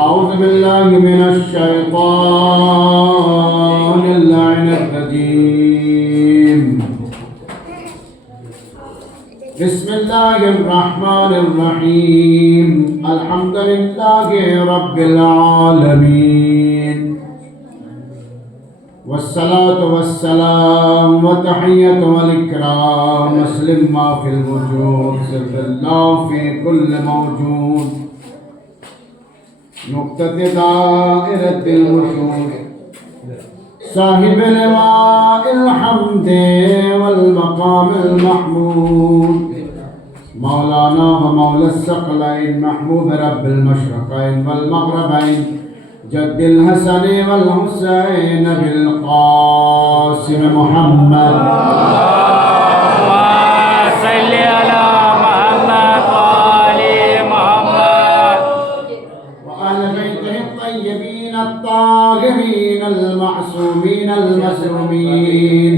أعوذ بالله من الشيطان اللعين الرجيم. بسم الله الرحمن الرحيم. الحمد لله رب العالمين، والصلاة والسلام وتحية والإكرام مسلم ما في الوجود سر الله في كل موجود نقطة دائرة الوجود صاحب لواء الحمد والمقام المحمود مولانا ومولى الثقلين محبوب رب المشرقين والمغربين جد الحسن والحسين بالقاسم محمد الطاهرين المعصومين المسلومين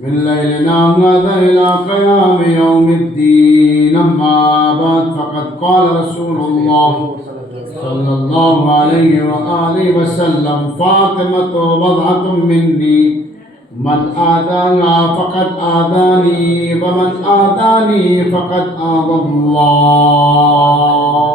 من ليلنا هذا إلى قيام يوم الدين. أما بعد، فقد قال رسول الله صلى الله عليه وآله وسلم: فاطمة بضعة مني، من آذاها فقد آذاني، ومن آذاني فقد آذى الله.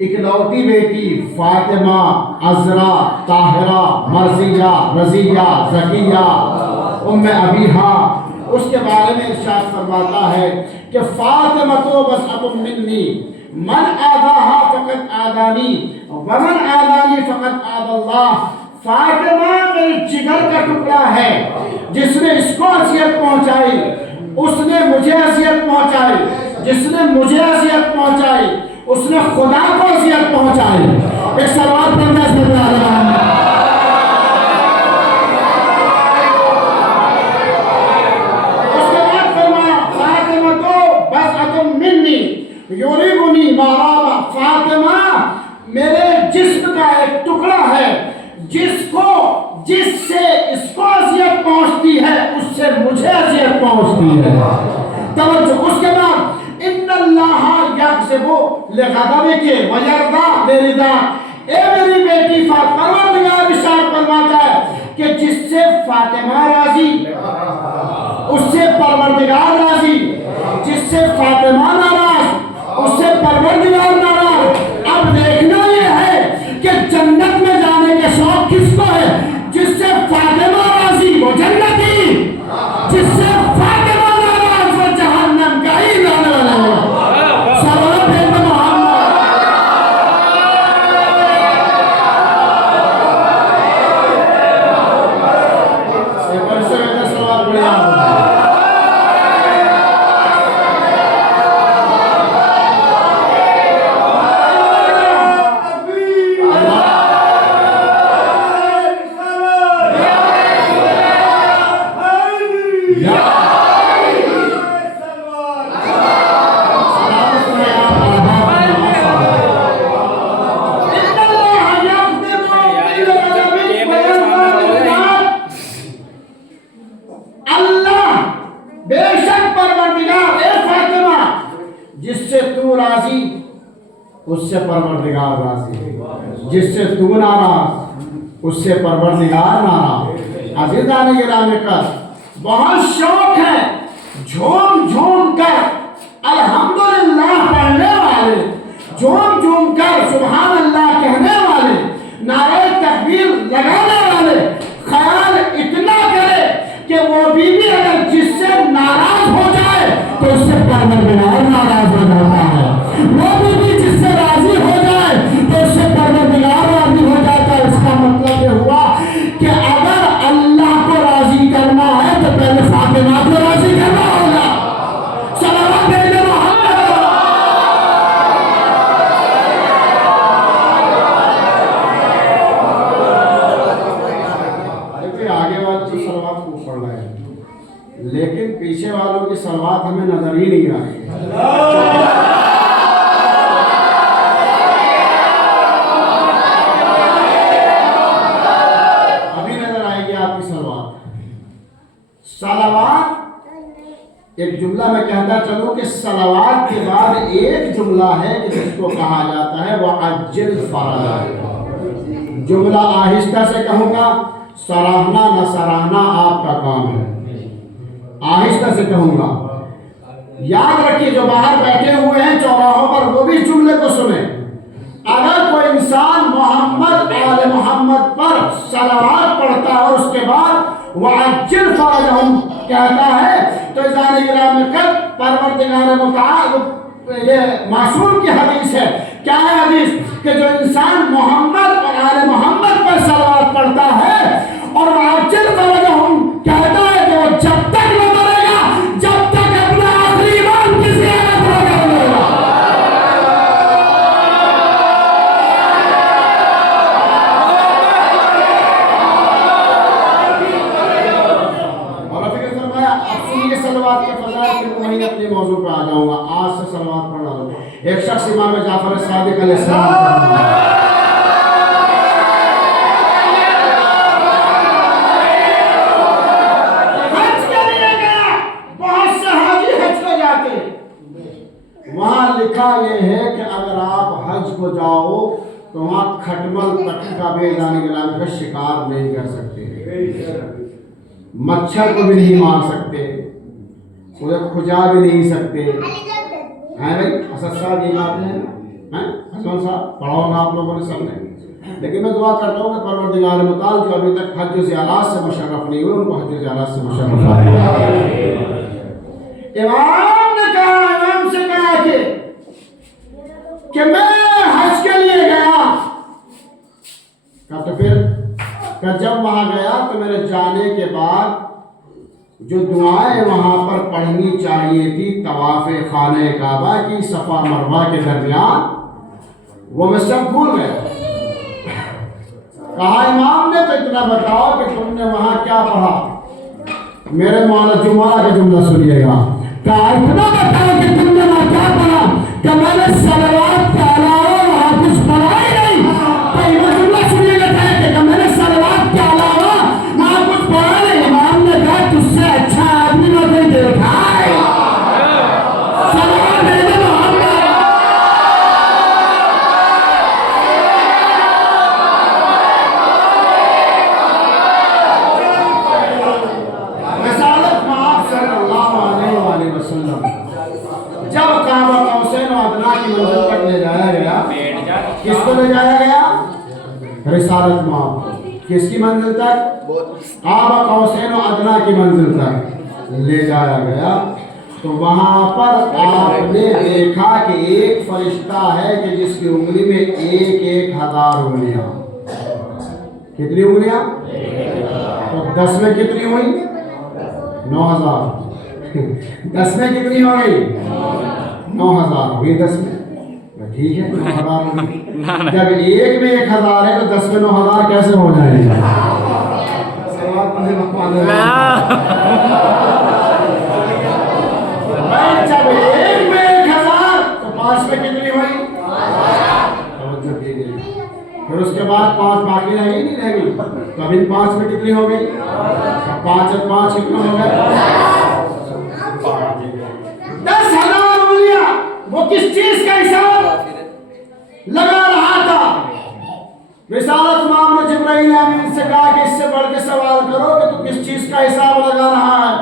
اکلوتی بیٹی فاطمہ، عذرا، طاہرہ، مرضیہ، رضیہ، زکیہ، ام ابیہا، اس کے بارے میں ارشاد فرماتا ہے کہ فاطمہ تو بسعۃ منی من آذاہا فقد آذانی ومن آذانی فقد آذى اللہ۔ فاطمہ میرے جگر کا ٹکڑا ہے، جس نے اس کو اذیت پہنچائی اس نے مجھے اذیت پہنچائی، جس نے مجھے اذیت پہنچائی اس نے خدا کو اذیت پہنچائی۔ ایک صلوات پڑھنا ہے صلی اللہ علیہ وسلم۔ اس کے بعد فرمایا فاطمہ تو بضعۃ منی یریبنی ما رام، فاطمہ میرے جسم کا ایک ٹکڑا ہے جس سے اس کو اذیت پہنچتی ہے اس سے مجھے اذیت پہنچتی ہے۔ توجہ، اس کے بعد ان اللہ یغضب لغضبک ویرضی لرضاک، اے میری بیٹی فاطمہ، پروردگار ارشاد فرماتا ہے کہ جس سے فاطمہ راضی اس سے پروردگار راضی، جس سے فاطمہ ناراض اس سے پروردگار ناراض۔ اب دیکھنا یہ ہے کہ جنت میں جانے کے شوق کس کو ہے؟ جس سے فاطمہ راضی وہ جنتی، جس سے فاطمہ ناراض وہ جہنم کا ہی جانے والا ہے۔ صلوات ہے محمد۔ ایک بار سے سوال بڑھیا اس سے پروردگار راضی، جس سے تو ناراض اس سے پروردگار ناراض۔ عزیزان گرامی کا بہت شوق ہے جھوم جھوم کر الحمدللہ پڑھنے والے، جھوم جھوم کر سبحان اللہ کہنے والے، نعرہ تکبیر لگانے والے، خیال اتنا کرے کہ وہ بیوی اگر جس سے ناراض ہو جائے تو اس سے پروردگار ناراض ہو جاتا ہے، وہ بیوی جس سے راضی ہو جائے تو اس سے پروردگار راضی ہو جاتا ہے۔ اس کا مطلب یہ ہوا کہ اگر اللہ کو راضی کرنا ہے تو پہلے فاطمہ کو راضی کرنا ہوگا۔ صلوات ہے محمد۔ آگے والے تو صلوات خوب پڑھ رہے ہیں لیکن پیچھے والوں کی صلوات ہمیں نظر ہی نہیں آ رہی ہے۔ صلوات ایک جملہ میں کہتا چلوں کہ صلوات کے بعد ایک جملہ ہے کہ جس کو کہا جاتا ہے وَعَجِّلْ فَرَجَكَ۔ جملہ آہستہ سے کہوں گا، سراہنا نہ سراہنا آپ کا کام ہے، آہستہ سے کہوں گا۔ یاد رکھیے جو باہر بیٹھے ہوئے ہیں چوراہوں پر وہ بھی جملے کو سنیں۔ اگر کوئی انسان محمد آل محمد پر صلوات پڑھتا ہے اور اس کے بعد وَعَجِّلْ فَرَجَهُمْ کہتا ہے تو ازان گرامی کر پروردگار متعال یہ معصوم کی حدیث ہے۔ کیا ہے حدیث؟ کہ جو انسان محمد اور آل محمد پر صلوات پڑھتا ہے اور وَعَجِّلْ فَرَجَهُمْ کہتا ہے کہ وہ جب تک نہ مرے گا جب تک اپنا آخری ایمان کی زیارت نہ کر لے گا۔ صلوات کے فضائل کے وہیں اپنے موضوع پہ آ جاؤں گا۔ آج سے صلوات پڑھنا لوں۔ ایک شخص امام جعفر صادق علیہ السلام حج کے لیے گیا، بہت سے حاجی حج کو جاتے، وہاں لکھا یہ ہے کہ اگر آپ حج کو جاؤ تو وہاں کھٹمل تک کا بے جانے کے نام کا شکار نہیں کر سکتے، مچھر کو بھی نہیں مار سکتے، اسے کھجا بھی نہیں سکتے ہیں بھائی۔ اسد صاحب یہ بات ہے حسن صاحب پڑھا ہوگا آپ لوگوں نے سب نے، لیکن میں دعا کرتا ہوں کہ پروردگار متعال جو ابھی تک حج زیارات سے مشرف نہیں ہوئے ان کو حج زیارات سے مشرف فرمائے۔ امام نے کہا، امام سے کہا کہ میں حج کے لیے گیا، تو پھر جب وہاں گیا تو میرے جانے کے بعد جو دعائیں وہاں پر پڑھنی چاہیے تھی طواف خانہ کعبہ کی صفا مروہ کے درمیان، وہ میں سب بھول گیا۔ کہا امام نے تو اتنا بتاؤ کہ تم نے وہاں کیا پڑھا؟ میرے مولانا جمعہ کا جملہ سنیے گا، کہا اتنا بتاؤ کہ تم نے وہاں کیا پڑھا؟ کہ میں نے صلوات کے علاوہ وہاں کچھ پڑھا ہی نہیں۔ تو امام جملہ سنیے گا کہ میں نے صلوات کے علاوہ وہاں کچھ پڑھا نہیں۔ امام نے کہا تجھ سے اچھا آدمی میں نے دیکھا ہے، صلوات دے دے محمد۔ جب کعبہ قوسین و ادنیٰ کی منزل تک لے جایا گیا، کس کو لے جایا گیا؟ رسالت مآب کو۔ کس کی منزل تک؟ کعبہ قوسین و ادنیٰ کی منزل تک لے جایا گیا، تو وہاں پر آپ نے دیکھا کہ ایک فرشتہ ہے کہ جس کی انگلی میں 1000 انگلیاں۔ کتنی انگلیاں؟ تو 10 میں کتنی ہوئی؟ 9000۔ 10 میں کتنی ہو گئی؟ 9000 ہوئی 10 میں۔ ٹھیک ہے 9000 ہوگی۔ جب ایک میں 1000 ہے تو 10 میں 9000 کیسے ہو جائے گا؟ جب ایک میں 1000 تو 5 میں کتنی ہوئی؟ پھر اس کے بعد 5 باقی رہ گئی نہیں رہ گئی، تو اب ان 5 میں کتنی ہو گئی؟ 5 اور 5 کتنے ہو گئے؟ 10,000 انگلیاں۔ وہ کس چیز کا حساب لگا رہا تھا؟ رسالت مآب نے جبرائیل امین سے کہا کہ اس سے بڑھ کے سوال کرو کہ تو کس چیز کا حساب لگا رہا ہے؟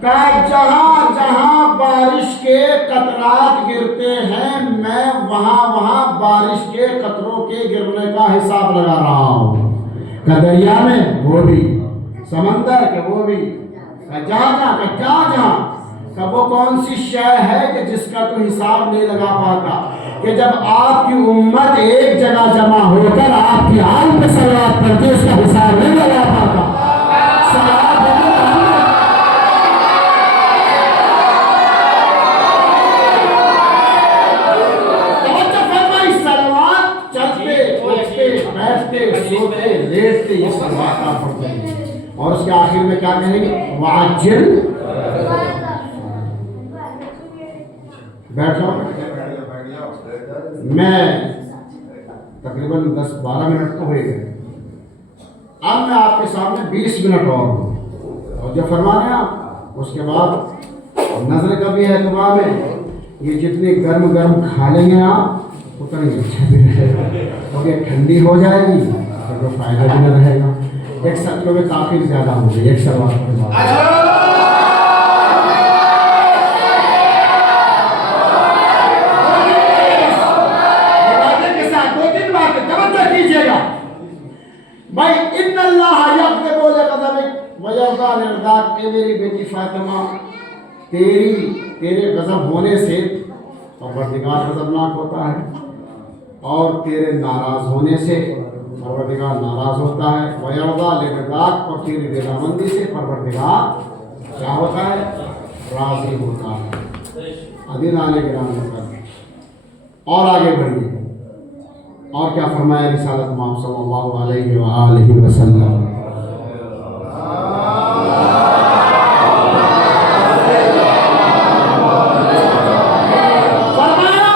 کہا جہاں جہاں بارش کے قطرات گرتے ہیں میں وہاں بارش کے قطروں کے گرنے کا حساب لگا رہا ہوں۔ کہ دریا میں وہ بھی، سمندر کے وہ بھی، جہاں کہ وہ کون سی شے ہے کہ جس کا تو حساب نہیں لگا پاتا، کہ جب آپ کی امت ایک جگہ جمع ہو کر آپ کی حال پہ صلوات پڑھتے اس کا حساب نہیں لگا پاتا۔ صلوات چلتے اٹھتے بیٹھتے سوتے لیٹتے یہ صلوات آپ پڑھتے ہیں، اور اس کے آخر میں کیا کہیں گے؟ وعجل بیٹھ جاؤ۔ میں تقریباً 10-12 منٹ تو ہوئے گئے، اب میں آپ کے سامنے 20 منٹ اور ہوں، اور جب فرما رہے ہیں آپ اس کے بعد نظر کا بھی اہتمام ہے، یہ جتنی گرم کھا لیں گے آپ اتنی اچھا بھی رہے گا، کیونکہ ٹھنڈی ہو جائے گی تو کوئی فائدہ بھی نہ رہے گا۔ ایک ساتھ میں تاخیر زیادہ ہو گئی، ایک سوال بھائی ان اللہ یغضب لغضبک ویرضی لرضاک۔ اے میری بیٹی فاطمہ، تیرے غضب ہونے سے پروردگار غضبناک ہوتا ہے، اور تیرے ناراض ہونے سے پروردگار ناراض ہوتا ہے۔ ویرضی لرضاک، اور تیری رضامندی سے پروردگار کیا ہوتا ہے؟ راضی ہوتا ہے۔ عزیز آنے کے نام پر اور آگے بڑھیے، اور کیا فرمایا رسالت مآب صلی اللہ علیہ وآلہ وسلم؟ فرمایا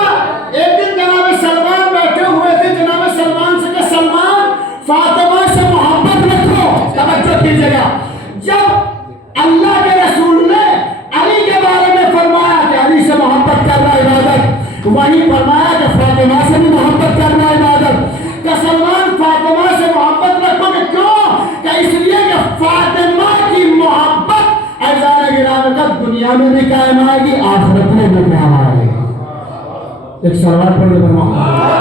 ایک دن جناب سلمان بیٹھے ہوئے تھے، جناب سلمان سے کہ سلمان فاطمہ سے محبت رکھو۔ توجہ کیجیے گا، جب اللہ کے رسول نے علی کے بارے میں فرمایا کہ علی سے محبت کرنا عبادت، وہی فرمایا کہ فاطمہ سے بھی محبت کرنا عبادت۔ کہ سلمان فاطمہ سے محبت رکھو کہ کیوں؟ کہ اس لیے کہ فاطمہ کی محبت اعزان گرامی کا دنیا میں بھی قائم آئے گی، آخرت میں بھی قائم آئے گی۔ ایک سلوات پڑھ لے محمد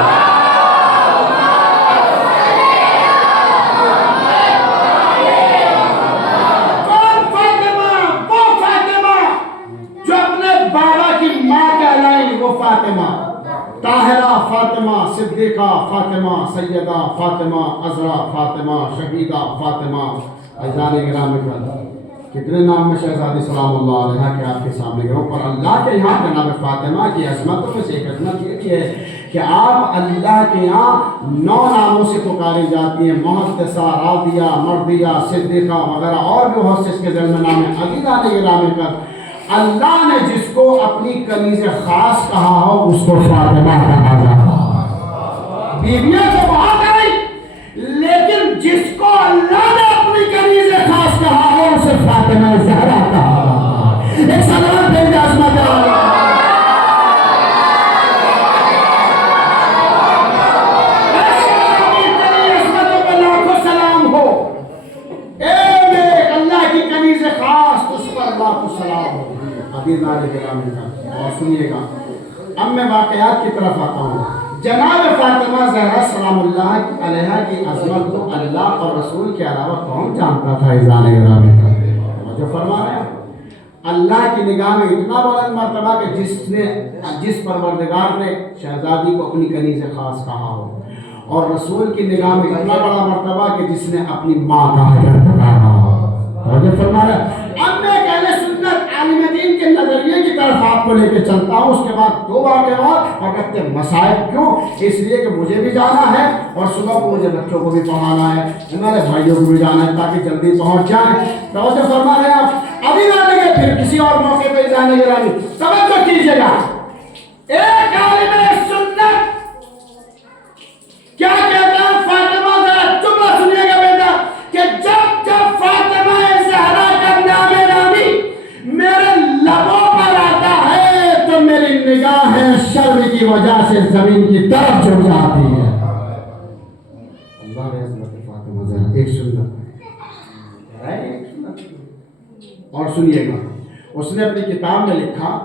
فاطمہ طاہرہ، فاطمہ صدیقہ، فاطمہ سیدہ، فاطمہ عذرا، فاطمہ شہیدہ، فاطمہ عزیزان گرامی کا کتنے نام میں شہزادی سلام اللہ علیہ کے آپ کے سامنے گئے پر اللہ کے یہاں جناب فاطمہ کی عظمتوں میں سے ایک عظمت یہ ہے کہ آپ اللہ کے یہاں 9 ناموں سے پکاری جاتی ہیں، محدثہ، راضیہ، مرضیہ، صدیقہ وغیرہ اور بھی بہت سے اس کے ذیل میں نام ہیں۔ عزیزان گرامی کا اللہ نے جس کو اپنی کنیز خاص کہا ہو اس کو فاطمہ کہا جاتا ہے۔ بیویاں تو بہت ہیں لیکن جس کو اللہ نے اپنی کنیز خاص کہا ہو اسے فاطمہ زہرا کہا جاتا ہے۔ ایک سلام بھیج عظمت عظمتوں پر لاکھوں سلام ہو۔ اے میرے اللہ کی کنیز خاص اس پر لاکھوں سلام ہو۔ عزیزان گرامی کا اور سنیے گا، اب میں واقعات کی طرف آتا ہوں۔ جناب فاطمہ زہرا سلام اللہ علیہ کی عظمت کو اللہ اور رسول کے علاوہ کون جانتا تھا؟ عزیزان گرامی کا جو فرما رہے ہیں اللہ کی نگاہ میں اتنا بلند مرتبہ کہ جس پروردگار نے شہزادی کو اپنی کنیز خاص کہا ہو، اور رسول کی نگاہ میں اتنا بڑا مرتبہ کہ جس نے اپنی ماں کہا ہو، جو فرما رہے ہیں۔ اب میں اہل سنت عالم دین کے نظریے کی طرف آپ کو لے کے چلتا ہوں، اس کے بعد 2 واقعات اور کہتے ہیں مسائل کیوں؟ اس لیے کہ مجھے بھی جانا ہے اور صبح کو مجھے بچوں کو بھی پڑھانا ہے، ہمارے بھائیوں کو بھی جانا ہے تاکہ جلدی پہنچ جائیں۔ توجہ فرما رہے ہیں آپ، ابھی نہ لگے پھر کسی اور موقع پہ جانے کے رانی توجہ کیجیے گا۔ ایک عالم سنت کیا کہتا ہے فاطمہ ذرا جملہ سنیے گا بیٹا کہ جب فاطمہ زہرا کا نام نامی میرے لبوں پر آتا ہے تو میری نگاہ شرم کی وجہ سے زمین کی طرف جھک جاتی ہے۔ اللہ نے عظمت فاطمہ زہرا ایک سنت اور سنیے گا، اس نے اپنی کتاب میں لکھا،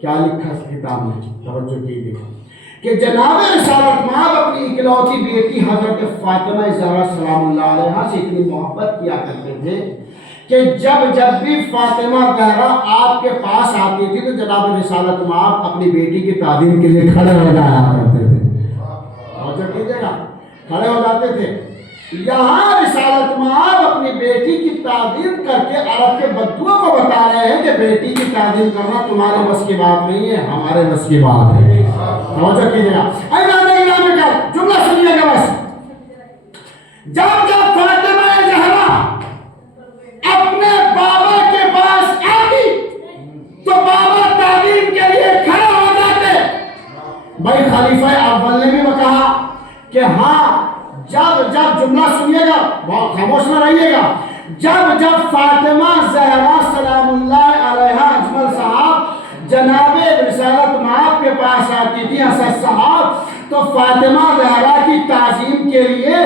کیا لکھا اس کتاب میں؟ توجہ کیجیے کہ جناب رسالت مآب اپنی اکلوتی بیٹی حضرت فاطمہ زہرا سلام اللہ علیہ سے اتنی محبت کیا کرتے تھے کہ جب بھی فاطمہ زہرا آپ کے پاس آتی تھی تو جناب رسالت مآب اپنی بیٹی کی تعظیم کے لیے کھڑے ہو جایا کرتے تھے۔ توجہ کیجیے گا، کھڑے ہو جاتے تھے۔ یہاں رسالت مآب اپنی بیٹی کی تعظیم کر کے عرب کے بدوؤں کو بتا رہے ہیں کہ بیٹی کی تعظیم کرنا تمہارے بس کی بات نہیں ہے، ہمارے بس کی بات ہے۔ توجہ کیجیے گا، جملہ سنیے گا بس۔ جب فاطمہ زہرا اپنے بابا کے پاس آتی تو بابا تعظیم کے لیے کھڑے ہو جاتے۔ بھائی خلیفہ اول نے بھی کہا کہ ہاں جب جملہ سنیے گا، خاموش نہ رہیے گا، جب فاطمہ زہرا سلام اللہ علیہ اجمل صاحب جناب رسالت مآب کے پاس آتی تھی حسن صاحب تو فاطمہ زہرا کی تعظیم کے لیے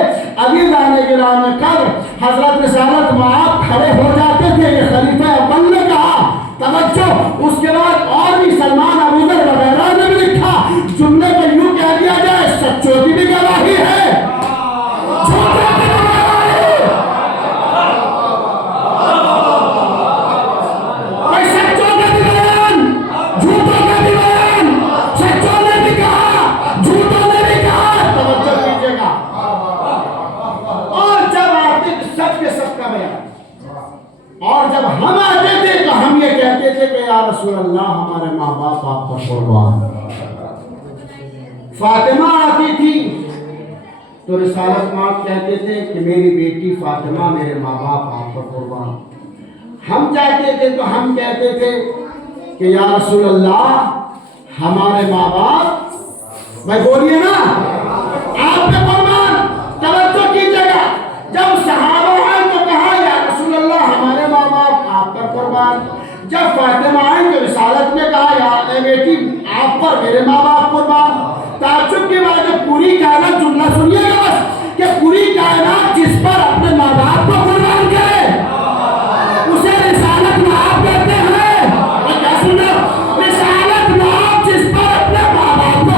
عزیزان گرامی قدر حضرت رسالت مآب کھڑے ہو جاتے تھے۔ یہ خلیفہ اول نے کہا، توجہ، اس کے بعد اور بھی سلمان ابو ذر وغیرہ نے بھی لکھا، جملے کو یوں کہہ دیا جائے سچوں کی بھی گواہی ہے، جھوٹوں کی بھی گواہی ہے۔ سچوں کا بھی بیان، جھوٹوں کا بھی بیان، سچوں نے بھی کہا، جھوٹوں نے بھی کہا۔ توجہ کیجیے گا، اور جب آتے سب کے سب کا بیان، اور جب ہم آتے تھے تو ہم یہ کہتے تھے کہ یا رسول اللہ ہمارے ماں باپ آپ پر قربان۔ فاطمہ آتی تھی تو رسالت مآب کہتے تھے کہ میری بیٹی فاطمہ میرے ماں باپ آپ پر قربان۔ ہم چاہتے تھے تو ہم کہتے تھے کہ یا رسول اللہ ہمارے ماں باپ، بھائی بولیے نا، آپ پہ قربان۔ توجہ کیجیے گا، جب صحابہ آئے تو کہا یا رسول اللہ ہمارے ماں باپ آپ پر قربان۔ جب فاطمہ آئی تو رسالت نے کہا یا بیٹی آپ پر میرے ماں باپ قربان۔ تعجب کی بات ہے، پوری کائنات، جملہ سنیے گا بس، کہ پوری کائنات جس پر اپنے ماں باپ کو قربان کرے اسے رسالت مآب کہتے ہیں۔ اور کیا سننا، رسالت مآب جس پر اپنے ماں باپ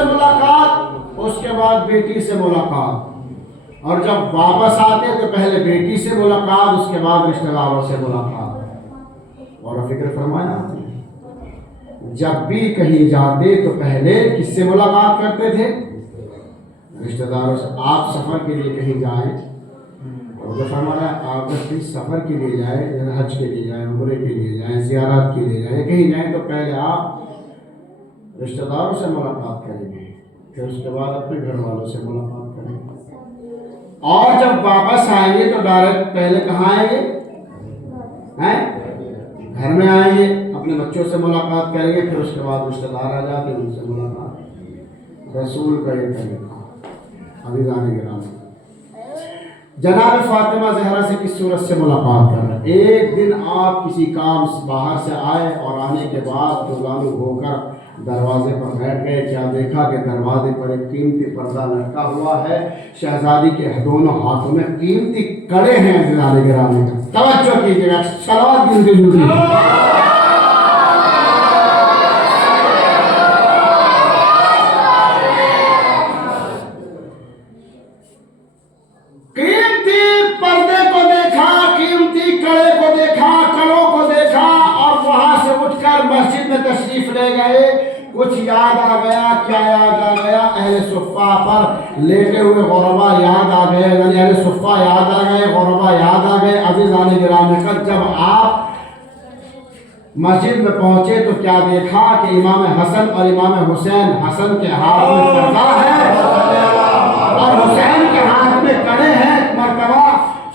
سے ملاقات، اس کے بعد بیٹی سے ملاقات، اور جب واپس آتے تو پہلے بیٹی سے ملاقات، اس کے بعد رشتہ داروں سے ملاقات۔ اور فکر فرمایا جب بھی کہیں جاتے تو پہلے کس سے ملاقات کرتے تھے؟ رشتہ داروں سے۔ آپ سفر کے لیے کہیں جائیں، اور فرمایا آپ جب سفر کے لیے جائیں، حج کے لیے جائیں، عمرے کے لیے جائیں، زیارت کے لیے جائیں، کہیں جائیں تو پہلے آپ رشتہ داروں سے ملاقات کریں گے، پھر اس کے بعد اپنے گھر والوں سے ملاقات کریں گے، اور جب واپس آئیں گے تو ڈائریکٹ پہلے کہاں آئیں گے؟ گھر میں آئیں گے، اپنے بچوں سے ملاقات کریں گے، پھر اس کے بعد رشتہ دار آ جاتے ہیں، ان سے ملاقات۔ رسول کا یہ طریقہ۔ عزیزان گرامی، جناب فاطمہ زہرا سے کس صورت سے ملاقات کر رہے ہیں؟ ایک دن آپ کسی کام باہر سے آئے اور آنے کے بعد دوگانو ہو کر دروازے پر بیٹھ گئے، کیا دیکھا کہ دروازے پر ایک قیمتی پردہ لٹکا ہوا ہے، شہزادی کے دونوں ہاتھوں میں قیمتی کڑے ہیں۔ عزیزان گرامی، توجہ کیجیے گا، صلوات کیجیے۔ تشریف لے گئے، کچھ یاد آ گیا، کیا یاد آ گیا؟ اہل صفہ پر لیٹے ہوئے غربا یاد آ گئے، یعنی اہل صفہ یاد آ گئے، غربا یاد آ گئے۔ عزیزان گرامی، جب آپ مسجد میں پہنچے تو کیا دیکھا کہ امام حسن اور امام حسین، حسن کے ہاتھ میں پردہ ہے اور حسین کے ہاتھ میں کڑے ہیں۔ مرتبہ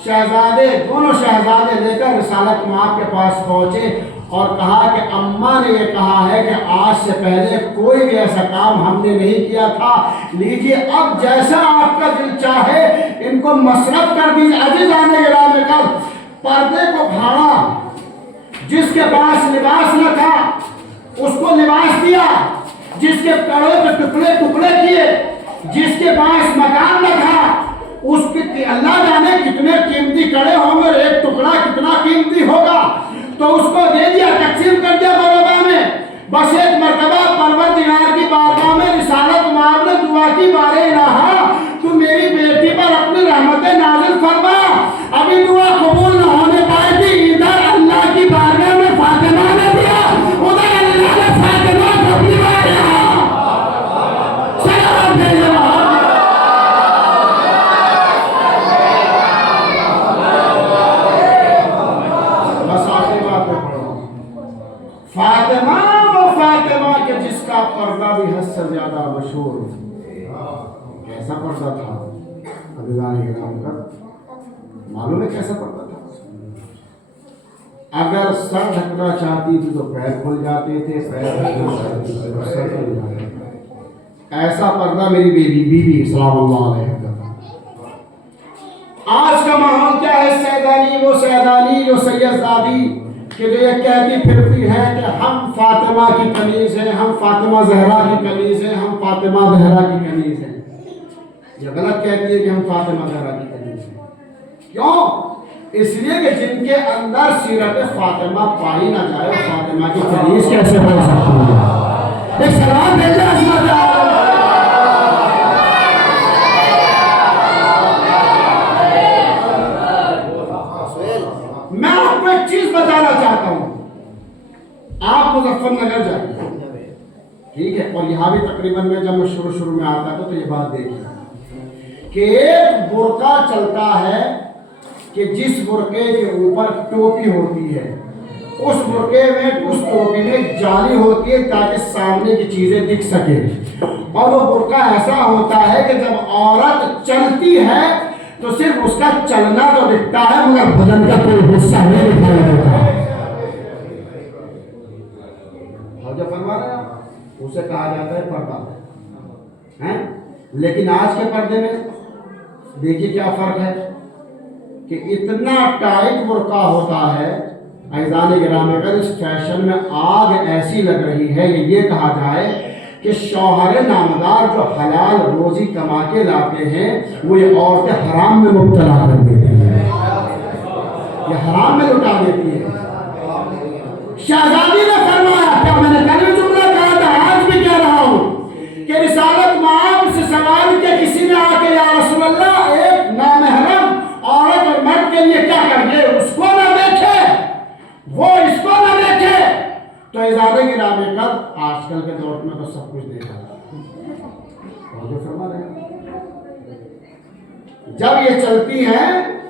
شہزادے، دونوں شہزادے لے کر رسالت مآب کے پاس پہنچے اور کہا کہ اماں نے یہ کہا ہے کہ آج سے پہلے کوئی بھی ایسا کام ہم نے نہیں کیا تھا، لیجیے اب جیسا آپ کا دل چاہے ان کو مصرف کر دیجیے۔ عزیزان گرامی، پردے کو پھاڑا، جس کے پاس لباس نہ تھا اس کو لباس دیا، جس کے کڑے کے ٹکڑے ٹکڑے کیے، جس کے پاس مکان نہ تھا اس کی اللہ جانے کتنے قیمتی کڑے ہوں گے، ایک ٹکڑا کتنا قیمتی ہوگا، تو اس کو دے دیا، تقسیم کر دیا غربا میں۔ بس ایک مرتبہ پروردگار کی بارگاہ میں رسالت مآب نے دعا کی، بارے الہا تو میری بیٹی پر اپنی رحمت نازل فرما۔ ابھی دعا قبول نہ ہونے پائے تھی، ادھر اللہ کی بارگاہ میں فاطمہ نے دیا، ادھر اللہ نے فاطمہ کو اپنی بارگاہ سلام دے دیا۔ فاطمہ وہ فاطمہ کہ جس کا پردہ بھی حد سے زیادہ مشہور، کیسا پردہ تھا؟ عزیزان گرامی، معلوم ہے کیسا پردہ تھا؟ اگر سر ڈھکنا چاہتی تھی تو پیر کھل جاتے تھے، پیر ڈھکنا چاہتی تھی تو سر کھل جاتے تھے۔ ایسا پردہ میری بیوی سلام اللہ علیہ کا تھا۔ آج کا ماحول کیا ہے؟ سیدانی، وہ سیدانی جو سیدزادی کہ جو یہ کہتی پھرتی ہے کہ ہم فاطمہ کی کنیز ہیں، ہم فاطمہ زہرا کی کنیز ہیں، ہم فاطمہ زہرا کی کنیز ہیں۔ یہ غلط کہتی ہے کہ ہم فاطمہ زہرا کی کنیز ہیں۔ کیوں؟ اس لیے کہ جن کے اندر سیرت فاطمہ پائی نہ جائے، فاطمہ کی کنیز کیسے بن سکتی ہے؟ ایک سلام بھیجا عظمت ہے۔ میں آپ کو ایک چیز بتانا چاہتا ہوں، آپ مظفر نگر جائیں، ٹھیک ہے، اور یہاں بھی تقریباً میں جب میں شروع میں آتا تھا تو یہ بات دیکھی کہ ایک برقع چلتا ہے کہ جس برقعے کے اوپر ٹوپی ہوتی ہے، اس برقعے میں، اس ٹوپی میں جالی ہوتی ہے تاکہ سامنے کی چیزیں دکھ سکے، اور وہ برقع ایسا ہوتا ہے کہ جب عورت چلتی ہے تو صرف اس کا چلنا تو دکھتا ہے مگر بدن کا کوئی حصہ نہیں دکھائی دیتا ہے۔ جو فرما رہے ہیں اسے کہا جاتا ہے پردہ، لیکن آج کے پردے میں دیکھیے کیا فرق ہے کہ اتنا ٹائٹ برقع ہوتا ہے۔ عزیزان گرامی، اس فیشن میں آگ ایسی لگ رہی ہے کہ یہ کہا جائے کہ شوہر نامدار جو حلال روزی کما کے لاتے ہیں وہ یہ عورتیں حرام میں مبتلا کر دیتی ہیں، یہ حرام میں لٹا دیتی ہے۔ شہزادی نے فرمایا، کیا میں نے کل بھی جملہ کہا تھا، آج بھی کہہ رہا ہوں کہ رسالہ تو اظہار گرامی قدر آج کل کے دور میں تو سب کچھ دیکھا جو فرما رہے ہیں جب یہ چلتی ہیں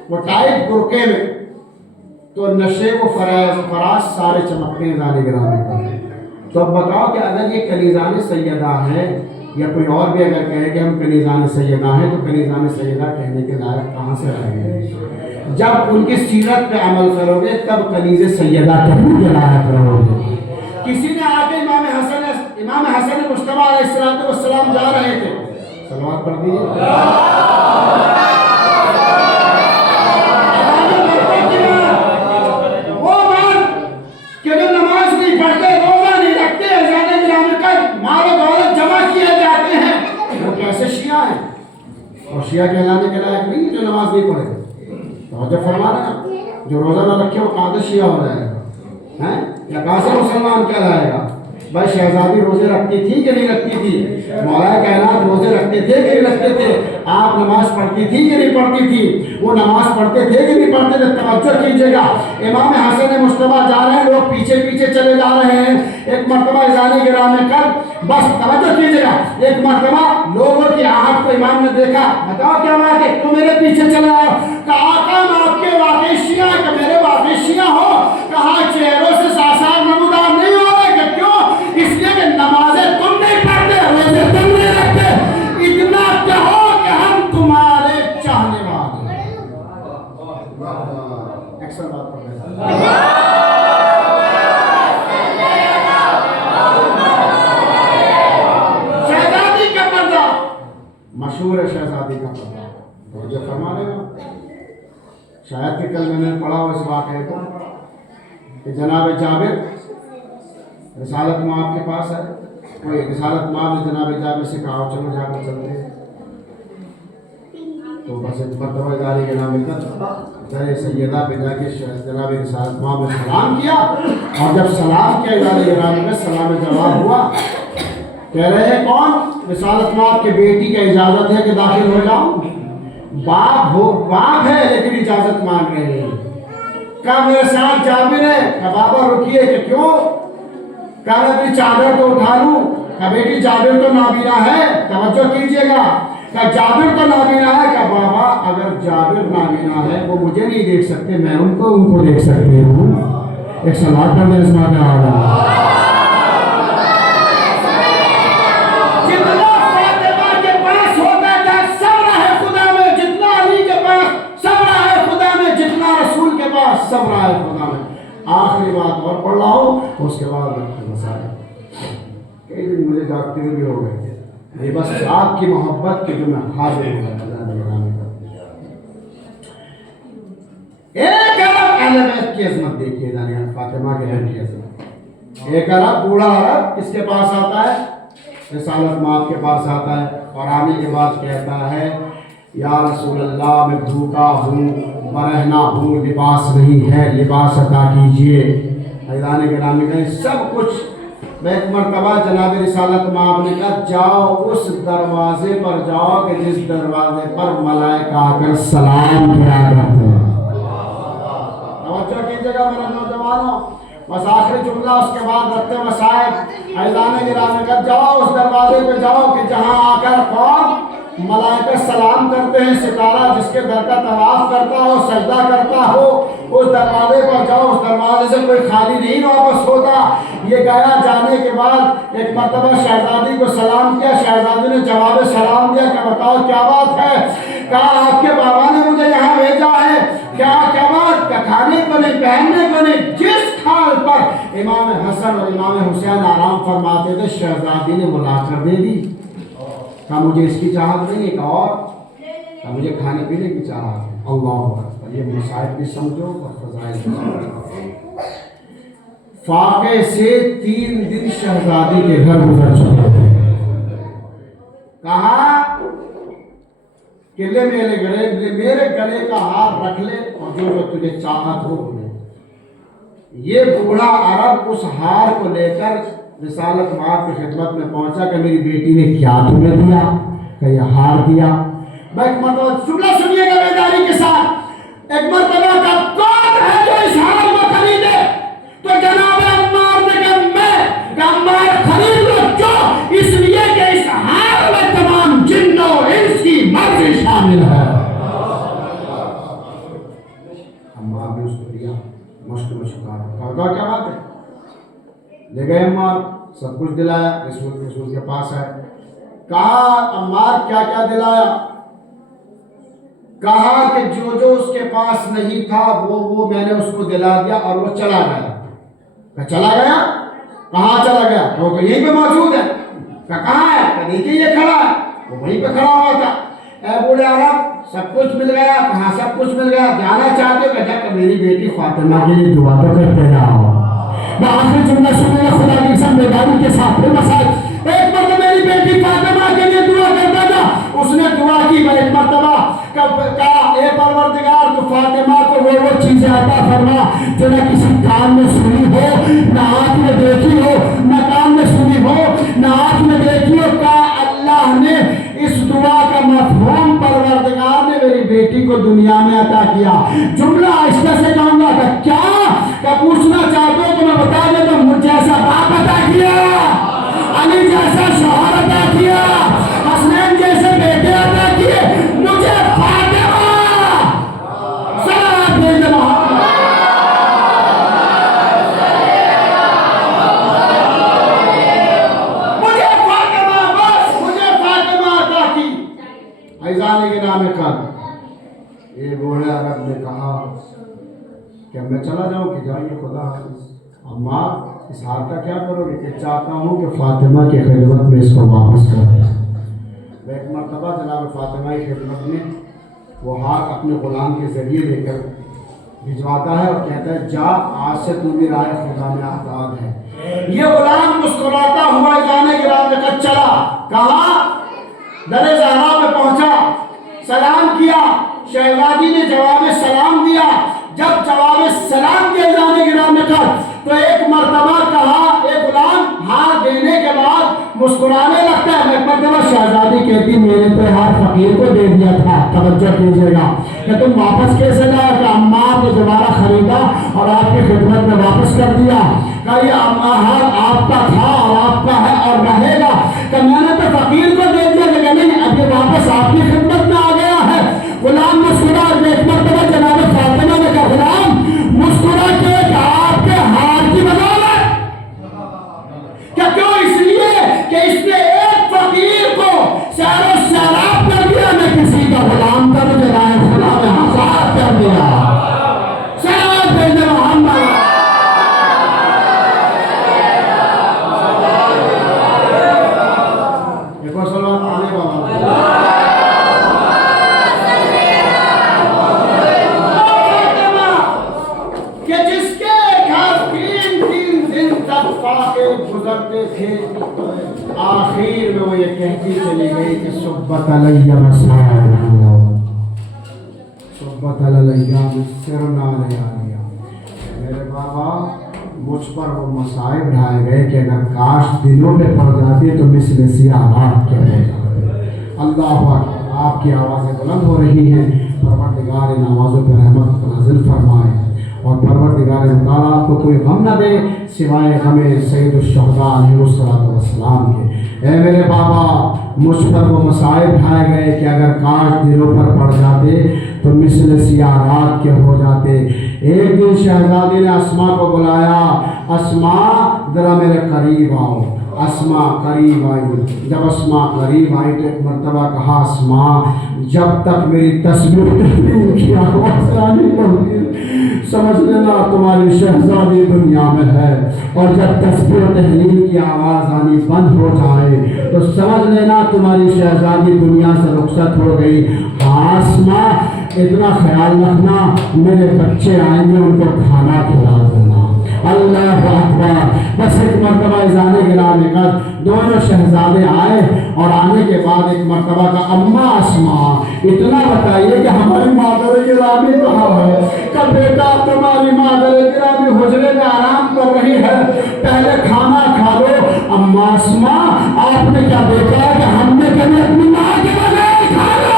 وہ ٹائٹ برقعے میں تو نشے و فراز سارے چمکتے ہیں اظہار گرامی قدر۔ تو اب بتاؤ کہ اگر یہ کنیزان سیدہ ہے یا کوئی اور بھی اگر کہے کہ ہم کنیزان سیدہ ہیں تو کنیزان سیدہ کہنے کے لائق کہاں سے رہیں گے؟ جب ان کی سیرت پہ عمل کرو گے تب کنیز سیدہ کہنے کے لائق رہو گے۔ کسی نے آگے امام حسن مجتبیٰ علیہ السلام جا رہے تھے، صلوات پڑھ دیجیے، وہ بات کہ جو نماز نہیں پڑھتے، روزہ نہیں رکھتے، اذان گرامی قدر مال و دولت جمع کیے جاتے ہیں، وہ کیسے شیعہ ہیں؟ اور شیعہ کہلانے کے لائق نہیں جو نماز نہیں پڑھے۔ توجہ فرما رہے ہیں، جو روزہ نہ رکھے وہ کہاں سے شیعہ ہو جائے گا یا کہاں سے مسلمان کہلائے گا؟ بھائی شہزادی روزے رکھتی تھی کہ نہیں رکھتی تھی؟ مولا کائنات روزے رکھتے تھے کہ نہیں رکھتے تھے؟ آپ نماز پڑھتی تھی کہ نہیں پڑھتی تھی؟ وہ نماز پڑھتے تھے کہ نہیں پڑھتے تھے؟ توجہ کیجئے گا، امام حسن مجتبیٰ جا رہے ہیں، لوگ پیچھے پیچھے چلے جا رہے ہیں۔ ایک مرتبہ اذان گرامی قدر، بس توجہ کیجئے گا، ایک مرتبہ لوگوں کی آہٹ کو امام نے دیکھا، بتاؤ کیا بات ہے تم میرے پیچھے چلے آئے ہو؟ کہا آقا ہم آپ کے واقعی شیعہ ہیں کہ میرے واقعی شیعہ ہو؟ کہا چہروں سے آثار نمودار نہیں ہو رہے کہ کیوں؟ اس لیے کہ نمازیں تم نہیں پڑھتے، روزے تم نہیں رکھتے، اتنا کہو کہ ہم تمہارے چاہنے والے ہیں۔ ایکسن بات پڑھ رہے ہیں۔ شہزادی کا پردہ، مشہور ہے شہزادی کا پردہ، توجہ فرما رہے ہیں۔ شاید کہ کل میں نے پڑھا ہو اس واقعے کو کہ جناب جابر رسالت مآب کے پاس ہے، کوئی رسالت مآب نے جناب جابر سے کہا چلو جا کر چلتے ہیں، تو بس ایک مرتبہ اظہار گرامی قدر سیدہ پہ جا کے جناب رسالت مآب نے سلام کیا، اور جب سلام کیا اظہار گرامی میں سلام جواب ہوا، کہہ رہے ہیں کون؟ رسالت مآب کے بیٹی کا اجازت ہے کہ داخل ہو جاؤں؟ باپ ہے لیکن اجازت مانگ رہے ہیں۔ کہا میرے ساتھ جابر ہے، کہا بابا رکیے کہ کیوں؟ کہا میں اپنی چادر تو اٹھا لوں؟ کہا بیٹی جابر تو نابینا ہے، توجہ کیجئے گا، کہا جابر تو نابینا ہے، کہا بابا اگر جابر نابینا ہے وہ مجھے نہیں دیکھ سکتے، میں ان کو دیکھ سکتی ہوں۔ ایک صلوات پڑھ دیں اس بات میں آگا۔ صبر ہے خدا میں۔ آخری بات اور پڑھ رہا ہوں اس کے بعد مسائل کئی دن مجھے جاگتے ہوئے بھی ہو گئے، یہ بس آپ کی محبت کے جو میں حاضر ہوں گا۔ ایک عرب اہل بیت کی عظمت دیکھیے، دانیال فاطمہ کے گھر کی عظمت۔ ایک عرب، بوڑھا عرب کس کے پاس آتا ہے؟ رسالت مآب کے پاس آتا ہے، اور آنے کے بعد کہتا ہے یا رسول اللہ میں بھوکا ہوں، برہنہ ہوں، لباس نہیں ہے، لباس عطا کیجئے۔ اذان گرامی کا سب کچھ۔ میں ایک مرتبہ جناب رسالت مآب نے کہا جاؤ اس دروازے پر جاؤ کہ جس دروازے پر ملائکہ آ کر سلام کیا کرتے ہیں۔ توجہ کیجئے گا میرے نوجوانوں، بس آخری جملہ اس کے بعد رکھتے مسائل۔ اذان گرامی کا جاؤ اس دروازے پہ جاؤ کہ جہاں آ کر کون؟ ملائکہ سلام کرتے ہیں، ستارہ جس کے در کا طواف کرتا ہو، سجدہ کرتا ہو، اس دروازے پر جاؤ، اس دروازے سے کوئی خالی نہیں واپس ہوتا۔ یہ گیا، جانے کے بعد ایک مرتبہ شہزادی کو سلام کیا، شہزادی نے جواب سلام دیا کہ بتاؤ کیا بات ہے؟ کہا آپ کے بابا نے مجھے یہاں بھیجا ہے۔ کیا بات؟ کہ کھانے کو نہیں، پہننے کو نہیں، جس حال پر امام حسن اور امام حسین آرام فرماتے تھے شہزادی نے بلا کر دے دی۔ کہا مجھے اس کی چاہت نہیں، ایک اور کہا مجھے کھانے پینے کی چاہت ہے۔ اللہ اکبر، یہ مصائب بھی سمجھو اور فضائل بھی سمجھو۔ فاقے سے 3 دن شہزادی کے گھر گزر چکے تھے۔ کہا کہ لے میرے گلے کا ہار رکھ لے اور جو تجھے چاہت ہو لے۔ یہ بوڑھا عرب اس ہار کو لے کر رسالت مآب کی خدمت میں پہنچا کہ میری بیٹی نے کیا تمہیں دیا؟ کہ یہ ہار دیا۔ میں ایک مرتبہ جملہ سنیے گا بیداری کے ساتھ، ایک مرتبہ کا کون ہے جو اس ہار کو خریدے؟ تو جناب عمار نے کہا لے گئے عمار، سب کچھ دلایا، رسول کے پاس آئے، کہا عمار کیا کیا دلایا؟ کہا کہ جو اس کے پاس نہیں تھا وہ میں نے اس کو دلا دیا اور وہ چلا گیا۔ چلا گیا؟ کہاں چلا گیا؟ وہ تو یہیں پہ موجود ہے۔ کہاں ہے؟ کہ دیکھیے یہ کھڑا ہے، وہ وہیں پہ کھڑا ہوا تھا۔ اے بوڑھے عرب، سب کچھ مل گیا؟ کہاں سب کچھ مل گیا؟ جانا چاہتے ہو؟ کہ میری بیٹی فاطمہ کے لیے دعا تو کرتے رہو۔ میں آخری جملہ سننے خدا کی قسم بیداری کے ساتھ پھر مسائل، ایک مرتبہ میری بیٹی فاطمہ کے لیے دعا کرتا تھا، اس نے دعا کی، میں ایک مرتبہ کہا اے پروردگار تو فاطمہ کو وہ چیزیں عطا فرما جو نہ کسی کان میں سنی ہو، نہ آنکھ میں دیکھی ہو، نہ کان میں سنی ہو، نہ آنکھ میں دیکھی ہو۔ کہا اللہ نے اس دعا کا مفہوم پروردگار نے میری بیٹی کو دنیا میں عطا کیا۔ جملہ آہستہ سے کہوں گا کہ کیا پوچھنا چاہتے ہو تو میں بتا دیتا ہوں، مجھ جیسا باپ عطا کیا، علی جیسا شوہر عطا کیا، حسنین جیسے بیٹے عطا کیے، مجھے فاطمہ صلوات بھیج محمد، مجھے فاطمہ، بس مجھے فاطمہ عطا کی۔ ایزان کے نام کر یہ بوڑھے عرب نے کہا کہ میں چلا جاؤں کہ جائیے خدا حافظ۔ عمار اس ہار کا کیا کرو گے؟ کہ چاہتا ہوں کہ فاطمہ کی خدمت میں اس کو واپس کر دیں۔ میں ایک مرتبہ جناب فاطمہ کی خدمت میں وہ ہار اپنے غلام کے ذریعے لے کر بھجواتا ہے اور کہتا ہے جا، آج سے تو بھی رائے خدا میں آزاد ہے۔ یہ غلام مسکراتا ہوا جانے کے رات میں چلا، کہاں؟ در زہرا میں پہنچا، سلام کیا، شہزادی نے جواب سلام دیا۔ جب جواب سلام کے جانے کے رات میں کر تو ایک مرتبہ کہا، ایک غلام ہار دینے کے بعد مسکرانے لگتا ہے۔ ایک مرتبہ شہزادی کہتی میں نے تو ہار فقیر کو دے دیا تھا، توجہ کیجیے گا، کہ تم واپس کیسے لایا؟ کہ عمار نے دوبارہ خریدا اور آپ کی خدمت میں واپس کر دیا۔ کہ یہ ہار آپ کا تھا اور آپ کا ہے اور رہے گا۔ کہ میں نے تو فقیر کو دے دیا لیکن نہیں، اب یہ واپس آپ کی خدمت میں آ گیا ہے۔ غلام مسکرا، ایک مرتبہ جناب فاطمہ نے کہا غلام مسکرا کہ آپ کے ہار کی بدولت، کیا کیوں؟ اس لیے کہ اس نے ایک فقیر کو سیر و سیراب کر دیا، میں کسی کا غلام تھا، مجھے رائے خدا میں آزاد کر دیا۔ سلام بھیجے محمد۔ ایک اور سلام پڑھنے والا گزرتے تھے، آخر میں وہ یہ کہتی چلی گئی کہ صبت علیہ مسائل، صبت علیہ سرنا علیہ، میرے بابا مجھ پر وہ مصائب ڈھائے گئے کہ اگر کاش دنوں میں پڑ جاتی تو مثل سیاہ رات کیا ہو جاتے۔ اللہ اکبر، آپ کی آوازیں بلند ہو رہی ہیں، پروردگار ان آوازوں پر رحمت نازل فرمائے اور پروردگار تعالیٰ آپ کو کوئی غم نہ دے سوائے ہمیں سید الشہداء علیہ السلام کے۔ اے میرے بابا مجھ پر وہ مصائب ڈھائے گئے کہ اگر کاش دلوں پر پڑ جاتے تو مثل سیاہ رات کے ہو جاتے۔ ایک دن شہزادی نے اسما کو بلایا، اسما ذرا میرے قریب آؤ۔ اسما قریب آئی، جب اسما قریب آئی تو ایک مرتبہ کہا اسما جب تک میری تسبیح تحلیل کی آواز آنی پڑتی سمجھ لینا تمہاری شہزادی دنیا میں ہے، اور جب تسبیح و تحلیل کی آواز آنی بند ہو جائے تو سمجھ لینا تمہاری شہزادی دنیا سے رخصت ہو گئی۔ ہاں اسما اتنا خیال رکھنا میرے بچے آئیں گے ان کو کھانا کھلا دینا۔ اللہ اکبر۔ بس ایک مرتبہ اذان گرامی کر دونوں شہزادے آئے اور آنے کے بعد ایک مرتبہ کا اماں اسما اتنا بتائیے کہ ہماری مادر گرامی کہاں ہے؟ کہ بیٹا تمہاری مادر گرامی حجرے میں آرام کر رہی ہے، پہلے کھانا کھا لو۔ اماں اسما آپ نے کیا دیکھا کہ ہم نے کبھی اپنی ماں کے بغیر کھانا؟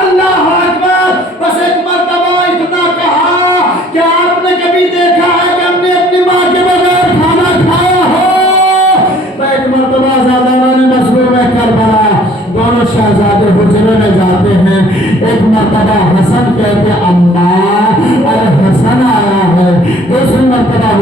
اللہ اکبر۔ بس ایک مرتبہ اتنا کہا کہ آپ نے کبھی دیکھا ہے کہ ہم نے اپنی ماں کے بغیر کھانا کھایا ہو؟ ایک مرتبہ زیادہ نے مسئلے میں کربلا دونوں شہزادے حجرے میں جاتے ہیں۔ ایک مرتبہ حسن کہتے اماں ارے حسن آیا ہے، دوسری مرتبہ